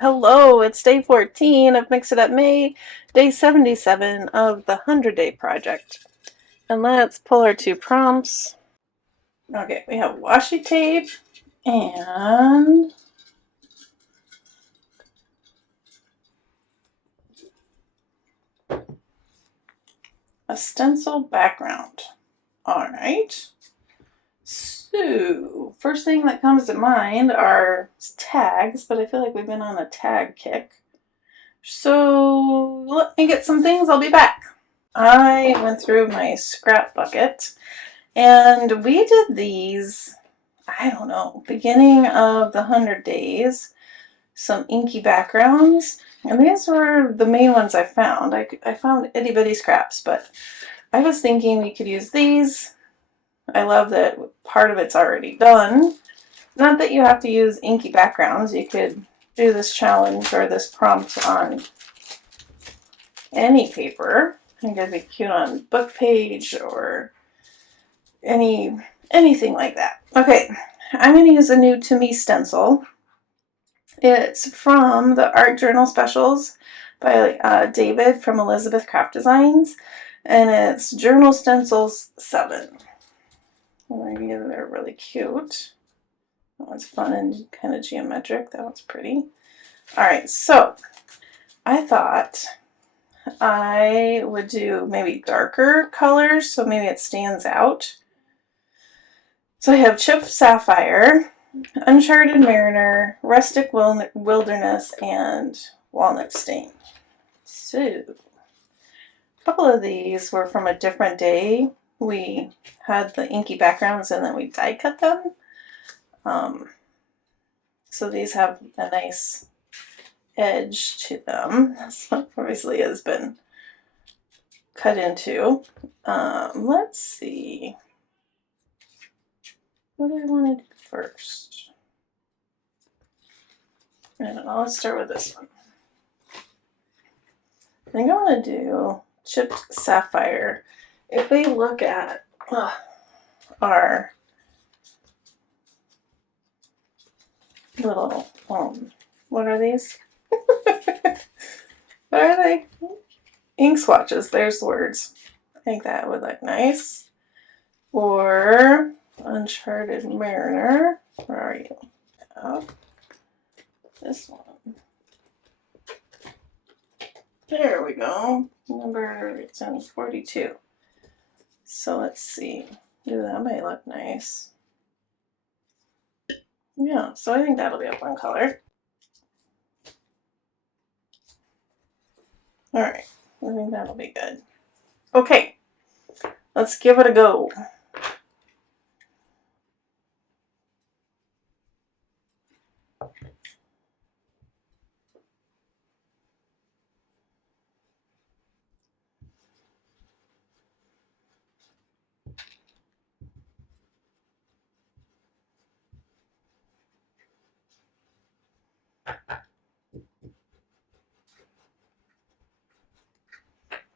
Hello, it's day 14 of Mix It Up May, day 77 of the 100-day project. And let's pull our two prompts. Okay, we have washi tape and a stencil background. Alright, so first thing that comes to mind are tags, but I feel like we've been on a tag kick. So let me get some things, I'll be back. I went through my scrap bucket and we did these, I don't know, beginning of the 100 days, some inky backgrounds, and these were the main ones I found. I found itty bitty scraps, but I was thinking we could use these. I love that part of it's already done. Not that you have to use inky backgrounds, you could do this challenge or this prompt on any paper. I think it'd be cute on book page or anything like that. Okay, I'm going to use a new To Me stencil. It's from the Art Journal Specials by David from Elizabeth Craft Designs, and it's Journal Stencils 7. They're really cute. That one's fun and kind of geometric. That one's pretty. Alright, so I thought I would do maybe darker colors so maybe it stands out. So I have Chipped Sapphire, Uncharted Mariner, Rustic Wilderness, and Walnut Stain. So a couple of these were from a different day. We had the inky backgrounds and then we die cut them. So these have a nice edge to them. So obviously has been cut into. Let's see. What do I want to do first? I don't know, let's start with this one. I think I want to do Chipped Sapphire. If we look at our little, what are these? What are they? Ink swatches, there's the words. I think that would look nice. Or Uncharted Mariner. Where are you? Oh, this one. There we go. It's in 42. So let's see. Ooh, that might look nice. Yeah, so I think that'll be a fun color. Alright, I think that'll be good. Okay, let's give it a go.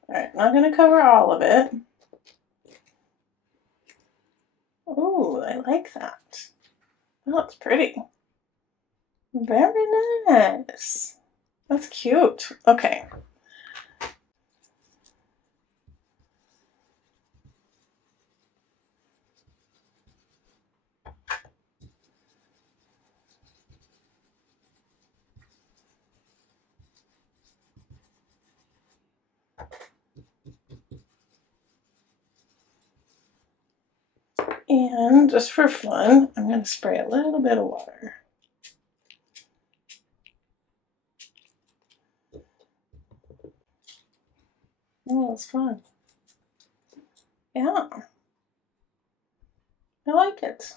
Alright, not going to cover all of it. Oh, I like that. That looks pretty. Very nice. That's cute. Okay. And just for fun, I'm going to spray a little bit of water. Oh, that's fun. Yeah. I like it.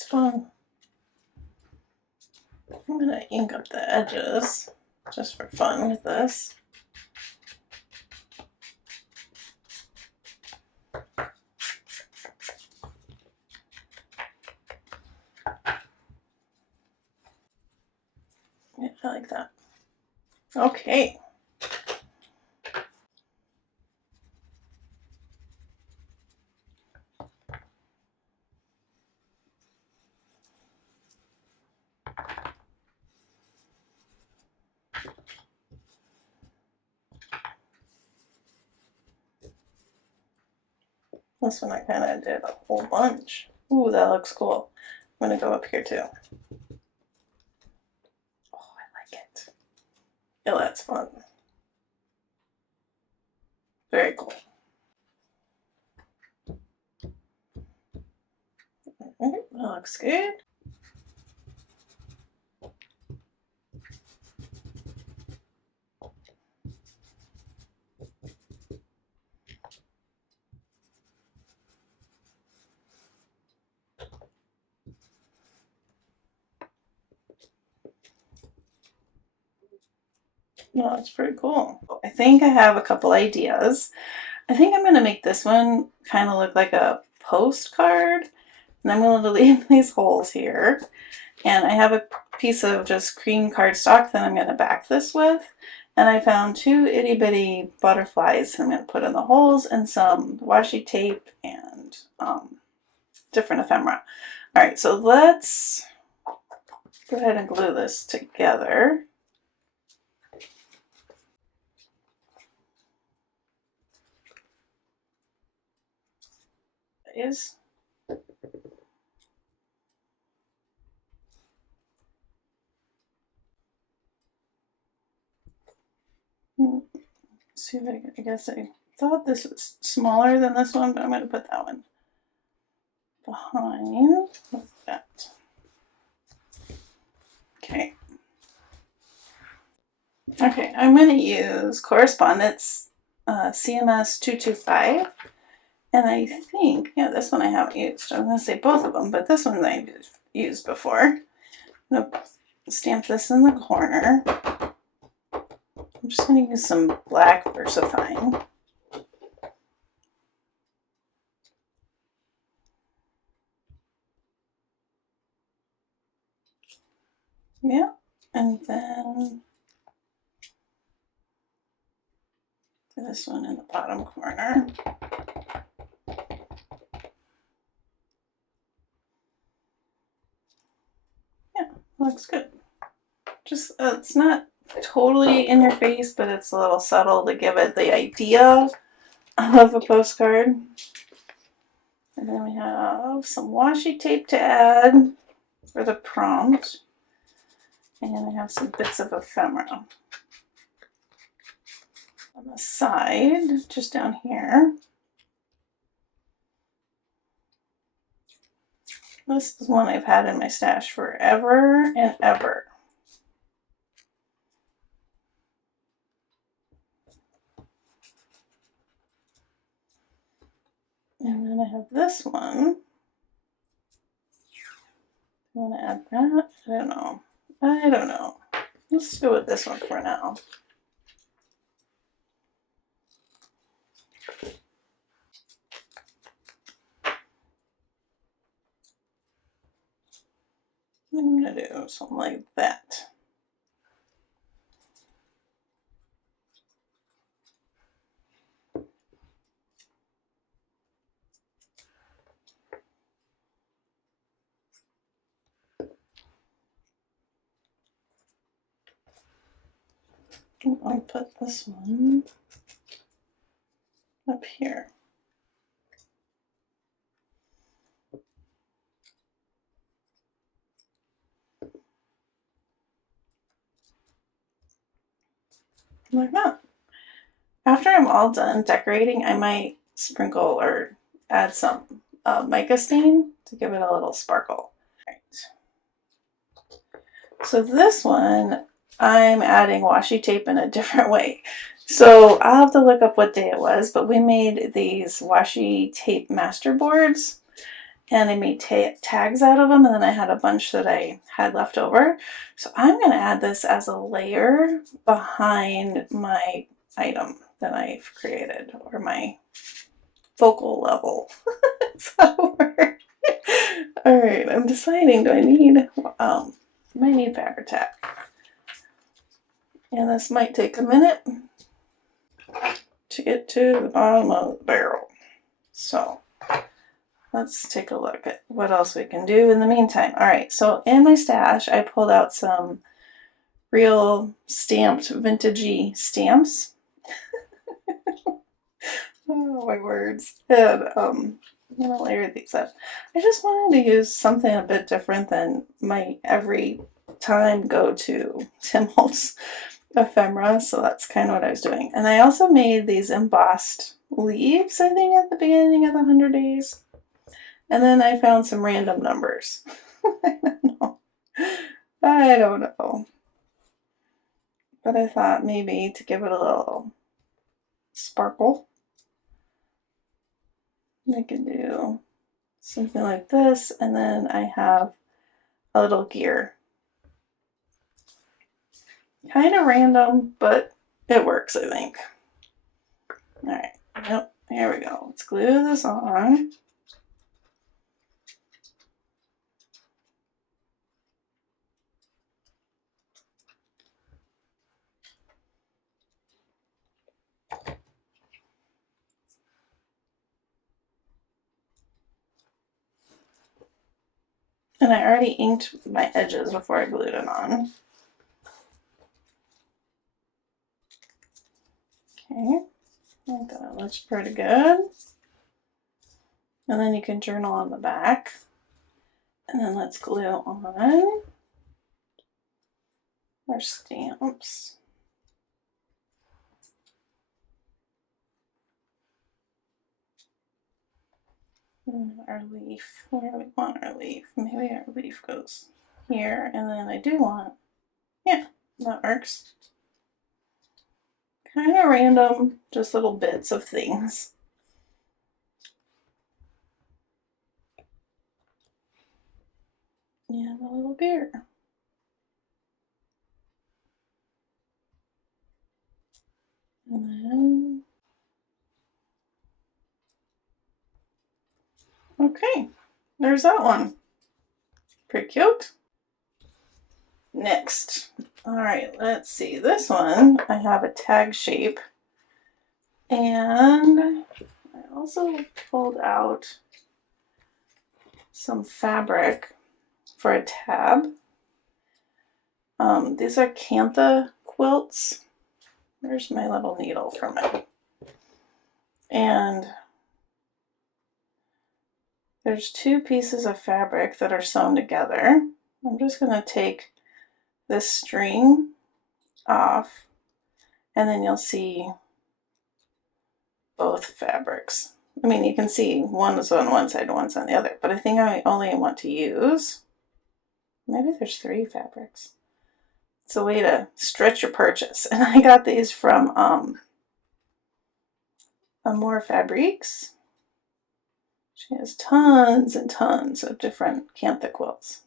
It's fun. I'm going to ink up the edges. just for fun with this. Yeah, I like that. Okay. This one I kind of did a whole bunch. Ooh, that looks cool. I'm going to go up here too. Oh, I like it. Yeah, that's fun. Very cool. Okay, that looks good. No, it's pretty cool. I think I have a couple ideas. I think I'm going to make this one kind of look like a postcard. And I'm going to leave these holes here. And I have a piece of just cream cardstock that I'm going to back this with. And I found 2 itty bitty butterflies I'm going to put in the holes and some washi tape and different ephemera. All right, so let's go ahead and glue this together. Is see if I guess I thought this was smaller than this one, but I'm going to put that one behind like that. Okay. Okay, I'm going to use Correspondence CMS 225. And I think, yeah, this one I haven't used. I'm going to say both of them, but this one I've used before. I'm going to stamp this in the corner. I'm just going to use some black VersaFine. Yeah, and then this one in the bottom corner. Yeah, looks good. Just, it's not totally in your face, but it's a little subtle to give it the idea of a postcard. And then we have some washi tape to add for the prompt. And I have some bits of ephemera on the side, just down here. This is one I've had in my stash forever and ever. And then I have this one. I want to add that? I don't know. I don't know. Let's go with this one for now. I'm going to do something like that. I'll put this one up here. Like that. After I'm all done decorating, I might sprinkle or add some mica stain to give it a little sparkle. Right. So this one, I'm adding washi tape in a different way. So I'll have to look up what day it was, but we made these washi tape master boards. and I made tags out of them, and then I had a bunch that I had left over. So I'm going to add this as a layer behind my item that I've created, or my focal level. That's how it works. All right, I'm deciding, do I might need fabric tack. And this might take a minute to get to the bottom of the barrel. So let's take a look at what else we can do in the meantime. All right, so in my stash, I pulled out some real stamped vintagey stamps. Oh, my words. And I'm gonna layer these up. I just wanted to use something a bit different than my every time go to Tim Holtz ephemera, so that's kind of what I was doing. And I also made these embossed leaves, I think, at the beginning of the 100 days. And then I found some random numbers. I don't know. I don't know. But I thought maybe to give it a little sparkle, I could do something like this, and then I have a little gear. Kind of random, but it works, I think. Alright, yep, here we go. Let's glue this on. And I already inked my edges before I glued it on. Okay, I think that looks pretty good. And then you can journal on the back. And then let's glue on our stamps. And our leaf, where do we want our leaf? Maybe our leaf goes here, and then I do want, yeah, that works. Kind of random, just little bits of things. And a little beer. And then, okay, there's that one. Pretty cute. Next, all right, let's see. This one, I have a tag shape. And I also pulled out some fabric for a tab. These are Cantha quilts. There's my little needle from it. And there's two pieces of fabric that are sewn together. I'm just going to take this string off, and then you'll see both fabrics. I mean, you can see one is on one side and one's on the other, but I think I only want to use, maybe there's 3 fabrics. It's a way to stretch your purchase. And I got these from Amour Fabriques. She has tons and tons of different Cantha quilts.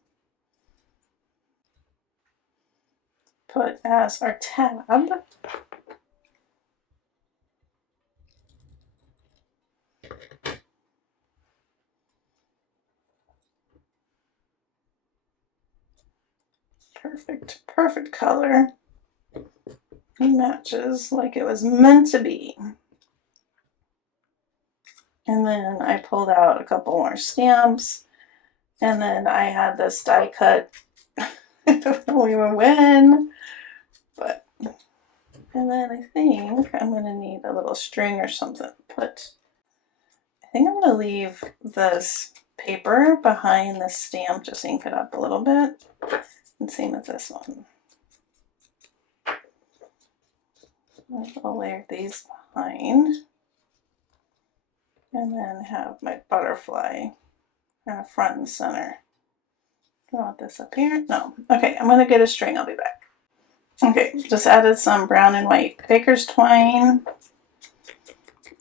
Put as our tab. Perfect, perfect color. It matches like it was meant to be. And then I pulled out a couple more stamps. And then I had this die cut. I don't know even when. But, and then I think I'm going to need a little string or something to put. I think I'm going to leave this paper behind this stamp, just ink it up a little bit. And same with this one. I'll layer these behind. And then have my butterfly kind of front and center. Do I want this up here? No. Okay, I'm going to get a string. I'll be back. Okay, just added some brown and white baker's twine.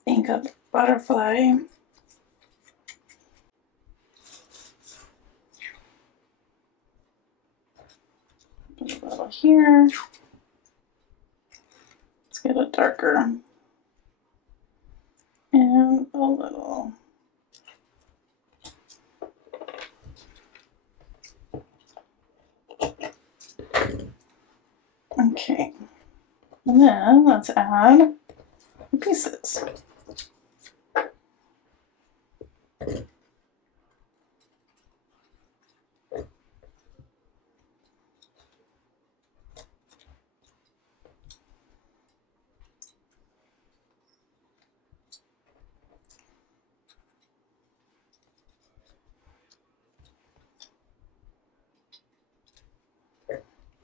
Ink up butterfly. Put a little here. Let's get it darker. And a little. Okay. And then let's add the pieces.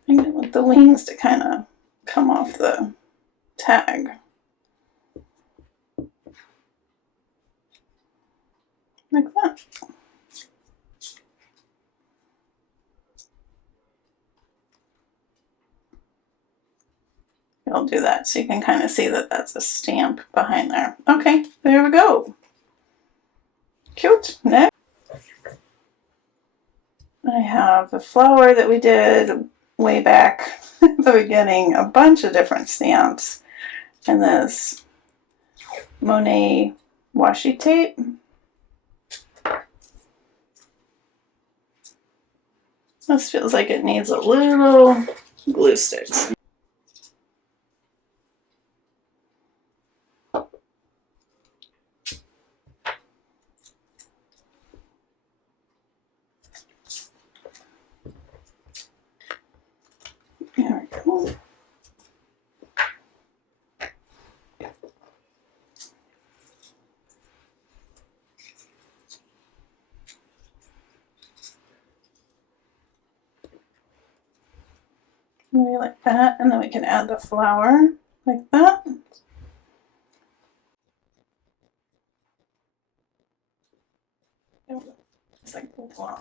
I'm going to want the wings to kind of come off the tag. Like that. I'll do that so you can kind of see that that's a stamp behind there. Okay, there we go. Cute. Next, I have the flower that we did way back at the beginning, a bunch of different stamps, and this Monet washi tape. This feels like it needs a little glue sticks. There we go. Maybe like that, and then we can add the flower like that. It's like wow.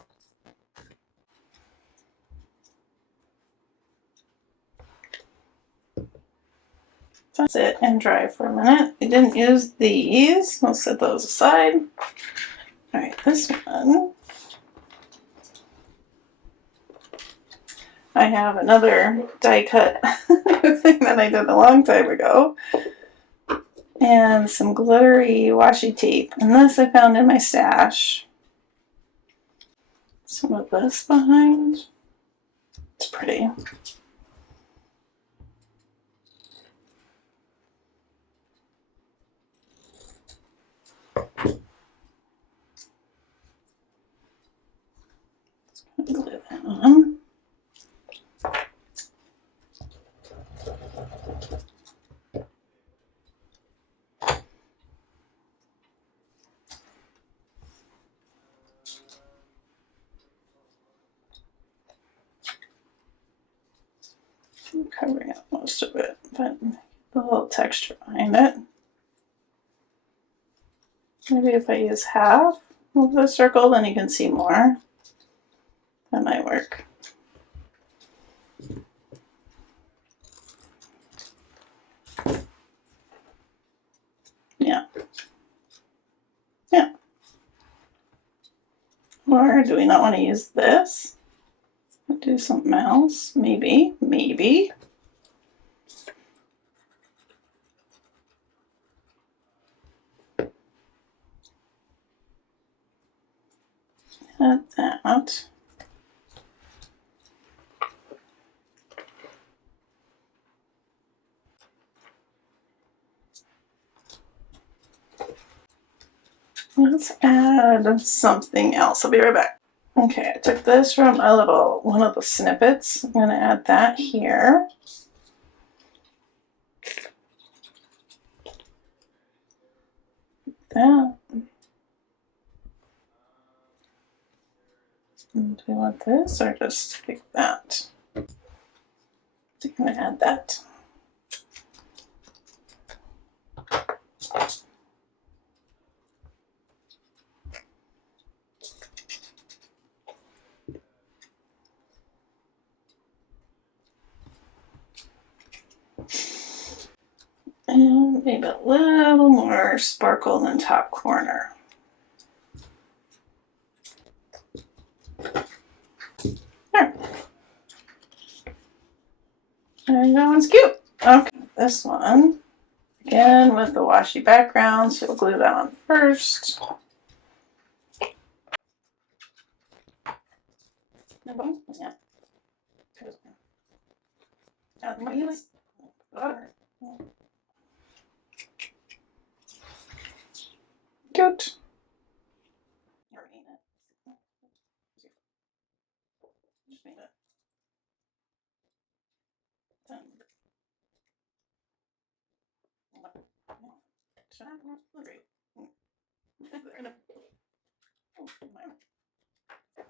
That's it, and dry for a minute. I didn't use these. I'll set those aside. All right, this one. I have another die cut thing that I did a long time ago. And some glittery washi tape. And this I found in my stash. Some of this behind. It's pretty. Glue that on. I'm covering up most of it, but a little texture behind it. Maybe if I use half of the circle, then you can see more. That might work. Yeah. Yeah. Or do we not want to use this? Do something else? Maybe. Maybe. Add that. Let's add something else. I'll be right back. Okay, I took this from one of the snippets. I'm going to add that here. That. Do we want this or just take that? So I'm going to add that. And maybe a little more sparkle in the top corner. There. And that one's cute. Okay, this one, again with the washi background, so we'll glue that on first. Yeah. Cute.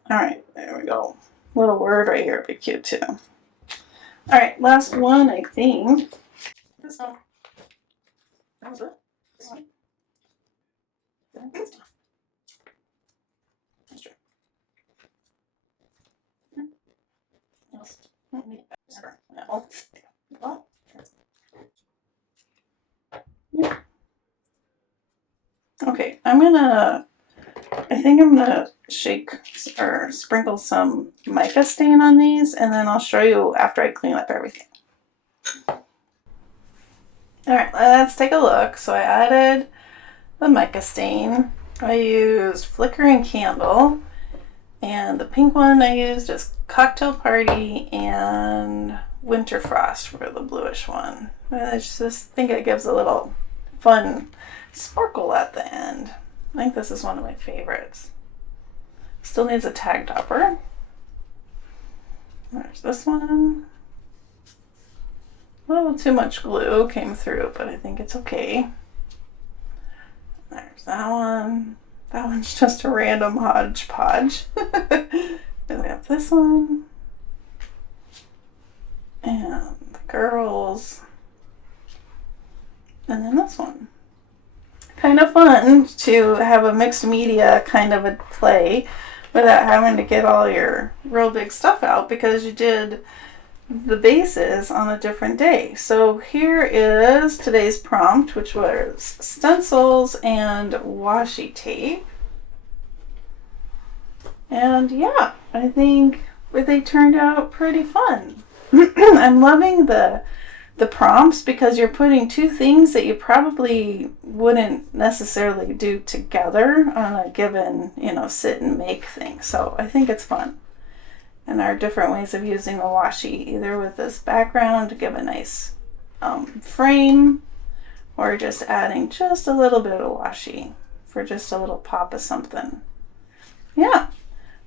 Alright, there we go. Little word right here would be cute too. Alright, last one, I think. This one. That was it. This one. That's true. Okay, I think I'm gonna shake or sprinkle some mica stain on these, and then I'll show you after I clean up everything. Alright, let's take a look. So I added the mica stain. I used Flickering Candle, and the pink one I used is Cocktail Party and Winter Frost for the bluish one. I just think it gives a little fun sparkle at the end. I think this is one of my favorites. Still needs a tag topper. There's this one. A little too much glue came through, but I think it's okay. There's that one. That one's just a random hodgepodge. Then we have this one. And the girls. And then this one. Kind of fun to have a mixed media kind of a play without having to get all your real big stuff out, because you did the bases on a different day. So here is today's prompt, which was stencils and washi tape. And yeah, I think they turned out pretty fun. I'm loving the prompts, because you're putting two things that you probably wouldn't necessarily do together on a given, sit and make thing. So I think it's fun. And there are different ways of using the washi, either with this background to give a nice frame, or just adding just a little bit of washi for just a little pop of something. Yeah.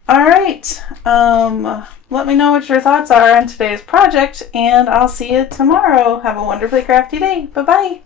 All right. Let me know what your thoughts are on today's project, and I'll see you tomorrow. Have a wonderfully crafty day. Bye-bye.